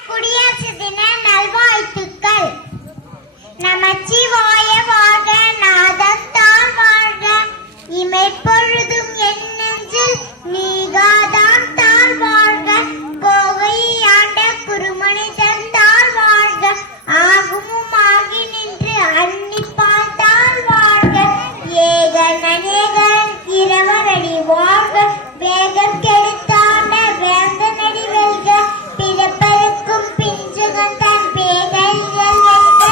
குடியரசு தின நல்வாழ்த்துக்கள். நமச்சிவாய வாழ்க, நாதத்தால் வாழ்க, இமைப்பொழுதும் என் நெஞ்சில் நீகாதான் தாழ் வாழ்க, கோவை ஆண்ட குருமனிதன் தாழ் வாழ்க, ஆகுமும் ஆகி நின்று அன்னிப்பால் தாழ் வாழ்க, ஏகன் அநேகன் இரவரடி வாழ்க, வேகம் கெடுத்தாண்ட வேந்தனடி வெல்க, பிறப்பருக்கும் பிஞ்சுகன் தன் பேதைகள் வெல்க,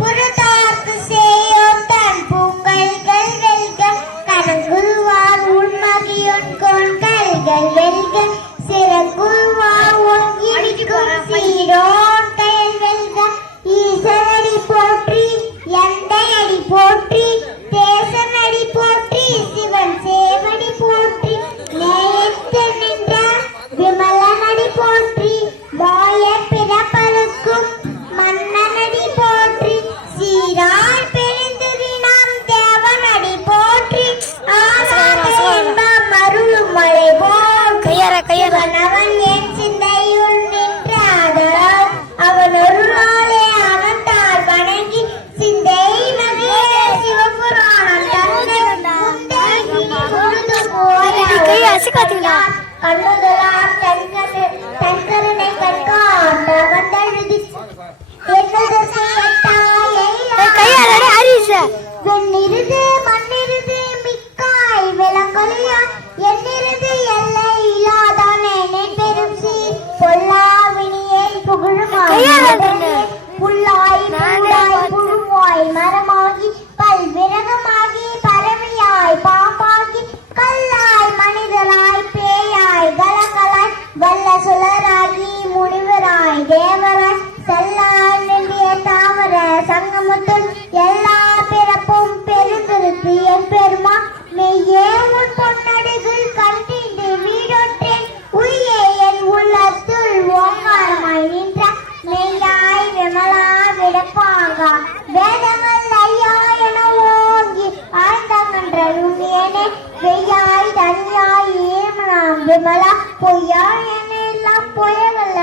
புறத்தார்க்கு சேயோர் தன் பூங்கல்கள் வெல்க, கனங்குள்வார் உள்மகியொன் கோண்கல்கள் வெல்க, சிறங்குள்வார் உன் இடிக்கும் சீரோன் கயல் வெல்க, ஈசனடி போற்றி எந்தையடி போற்றி, தேசனடி போற்றி, சிவன் சேவடி போற்றி, நேயத்து நின்ற விமலனடி போற்றி, வாய பிறப்பருக்கும் மன்னனடி போற்றி, சீராய் பெருந்துவினாம் தேவனடி போற்றி, ஆனந்தம் அருளும் மழை போற்றி, அவன் என் சிந்தையுள் நின்ற ஆதலால் அவன் ஒரு நாளே அவன்தால் வணங்கி சிந்தை நதியே சிவபுராணம் தன்னை முந்தை உருது போய கண்ணுதலால் தன் கருணை கற்காண்ட வந்தழுதி என்னது செய்யத்தாயை வெண்ணிருது மண்ணிருது மிக்காய் விளங்கொலியா எண்ணிருது எல்லை இல்லாதானே பெரும் சீர் பொல்லாவினியை புகழுமாய் புல்லாய் பூடாய் புழுவாய் மரமாகி பல்விரகமாகி பறவையாய் பாம்பாகி கல்லாய் மனிதராய் பேயாய் கலங்களாய் வல்ல சுழராகி முனிவராய் தேவராய் செல்லாய் நின்றிய தாமர சங்கமுத்துள் எல்லா பிறப்பும் பெருந்திருத்து என் பெருமா மெய்யே உன் பொன்னடிகள் கண்டின்று வீடொற்றேன் உய்யே என் உள்ளத்துள் ஓங்காரமாய் நின்ற மெய்யாய் விமலா விடப்பாகா வேதங்கள் ஐயா என ஓங்கி ஆழ்ந்தகன்ற நுண்ணியனே வெய்யாய் தனியாய் ஏமனாம் விமலா பொய்யாய் என எல்லாம் பொயவல்ல